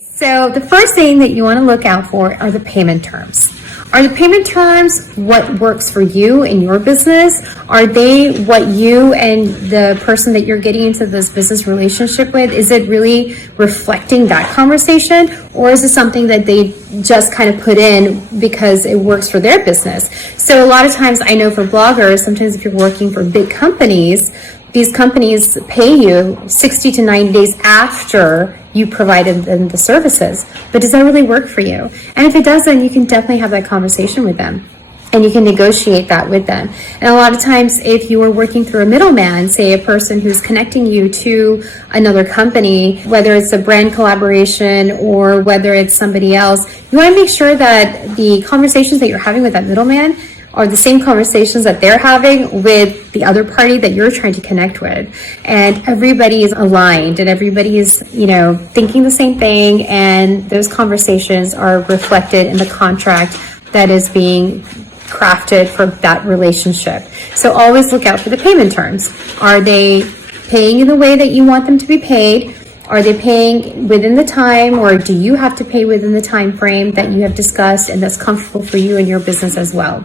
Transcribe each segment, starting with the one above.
So the first thing that you want to look out for are the payment terms. Are the payment terms what works for you in your business? Are they what you and the person that you're getting into this business relationship with, is it really reflecting that conversation? Or is it something that they just kind of put in because it works for their business? So a lot of times I know for bloggers, sometimes if you're working for big companies, these companies pay you 60 to 90 days after you provided them the services. But does that really work for you? And if it doesn't, you can definitely have that conversation with them and you can negotiate that with them. And a lot of times, if you are working through a middleman, say a person who's connecting you to another company, whether it's a brand collaboration or whether it's somebody else, you want to make sure that the conversations that you're having with that middleman are the same conversations that they're having with the other party that you're trying to connect with. And everybody is aligned and everybody is, thinking the same thing. And those conversations are reflected in the contract that is being crafted for that relationship. So always look out for the payment terms. Are they paying in the way that you want them to be paid? Are they paying within the time, or do you have to pay within the time frame that you have discussed and that's comfortable for you and your business as well?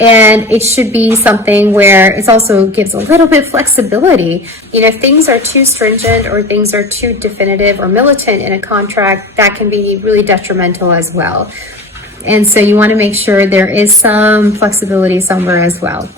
And it should be something where it also gives a little bit flexibility. If things are too stringent or things are too definitive or militant in a contract, that can be really detrimental as well. And so you want to make sure there is some flexibility somewhere as well.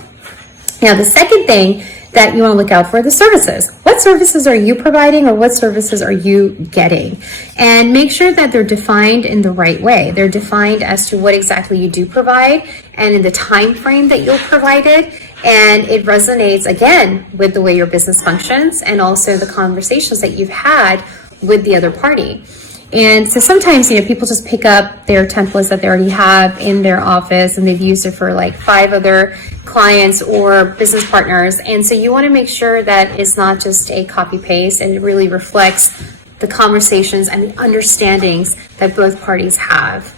Now, the second thing that you want to look out for the services. What services are you providing or what services are you getting? And make sure that they're defined in the right way. They're defined as to what exactly you do provide and in the time frame that you'll provide it. And it resonates, again, with the way your business functions and also the conversations that you've had with the other party. And so sometimes, people just pick up their templates that they already have in their office and they've used it for like 5 other clients or business partners. And so you want to make sure that it's not just a copy paste and it really reflects the conversations and the understandings that both parties have.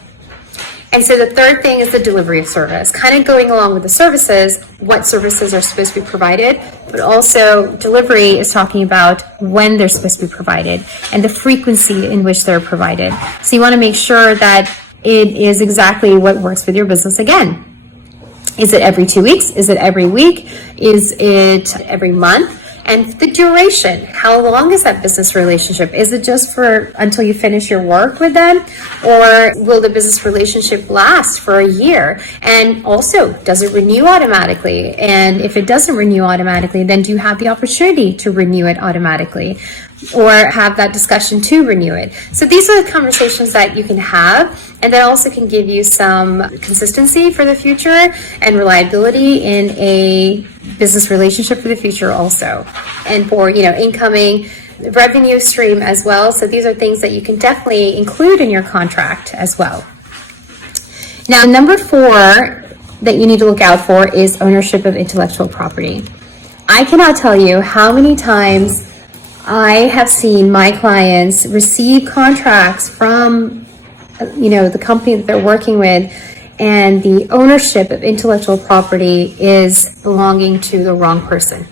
And so the third thing is the delivery of service, kind of going along with the services, what services are supposed to be provided, but also delivery is talking about when they're supposed to be provided and the frequency in which they're provided. So you want to make sure that it is exactly what works with your business again. Is it every 2 weeks? Is it every week? Is it every month? And the duration, how long is that business relationship? Is it just for until you finish your work with them? Or will the business relationship last for a year? And also, does it renew automatically? And if it doesn't renew automatically, then do you have the opportunity to renew it automatically? Or have that discussion to renew it? So these are the conversations that you can have, and that also can give you some consistency for the future and reliability in a business relationship for the future also, and for incoming revenue stream as well. So these are things that you can definitely include in your contract as well. Now, number 4 that you need to look out for is ownership of intellectual property. I cannot tell you how many times I have seen my clients receive contracts from, the company that they're working with, and the ownership of intellectual property is belonging to the wrong person.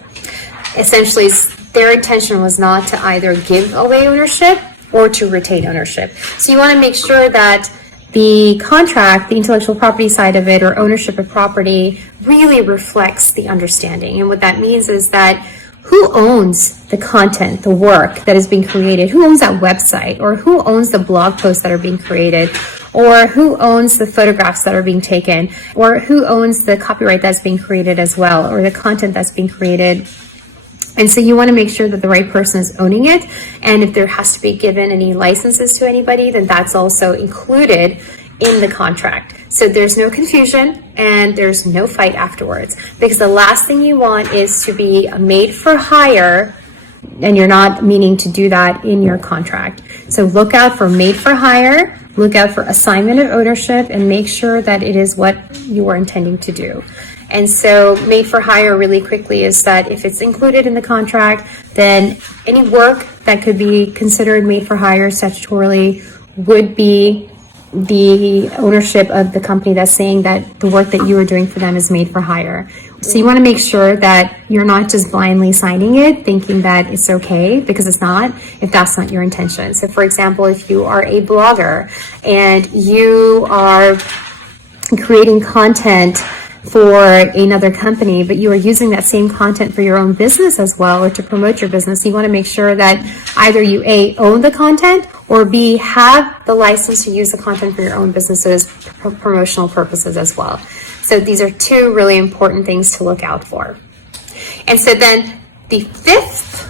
Essentially, their intention was not to either give away ownership or to retain ownership. So you want to make sure that the contract, the intellectual property side of it, or ownership of property, really reflects the understanding. And what that means is that who owns the content, the work that is being created? Who owns that website? Or who owns the blog posts that are being created? Or who owns the photographs that are being taken? Or who owns the copyright that's being created as well? Or the content that's being created? And so you want to make sure that the right person is owning it. And if there has to be given any licenses to anybody, then that's also included in the contract. So there's no confusion and there's no fight afterwards, because the last thing you want is to be made for hire, and you're not meaning to do that in your contract. So look out for made for hire, look out for assignment of ownership, and make sure that it is what you are intending to do. And so made for hire, really quickly, is that if it's included in the contract, then any work that could be considered made for hire statutorily would be the ownership of the company that's saying that the work that you are doing for them is made for hire. So you want to make sure that you're not just blindly signing it, thinking that it's okay, because it's not, if that's not your intention. So for example, if you are a blogger and you are creating content for another company, but you are using that same content for your own business as well, or to promote your business, you want to make sure that either you A, own the content, or B, have the license to use the content for your own businesses for promotional purposes as well. So these are two really important things to look out for. And so then the fifth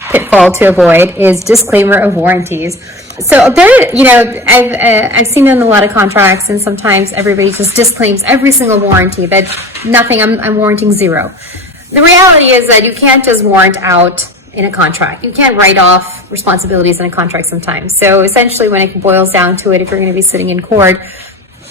pitfall to avoid is disclaimer of warranties. So there, I've seen in a lot of contracts, and sometimes everybody just disclaims every single warranty, that nothing, I'm warranting zero. The reality is that you can't just warrant out in a contract. You can't write off responsibilities in a contract sometimes. So essentially, when it boils down to it, if you're going to be sitting in court,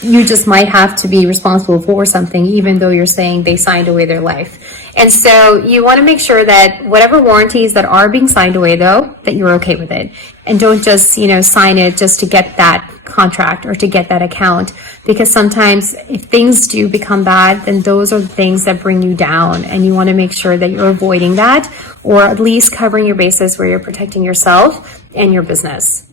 you just might have to be responsible for something, even though you're saying they signed away their life. And so you want to make sure that whatever warranties that are being signed away, though, that you're okay with it. And don't just, sign it just to get that contract or to get that account. Because sometimes if things do become bad, then those are the things that bring you down. And you want to make sure that you're avoiding that, or at least covering your bases where you're protecting yourself and your business.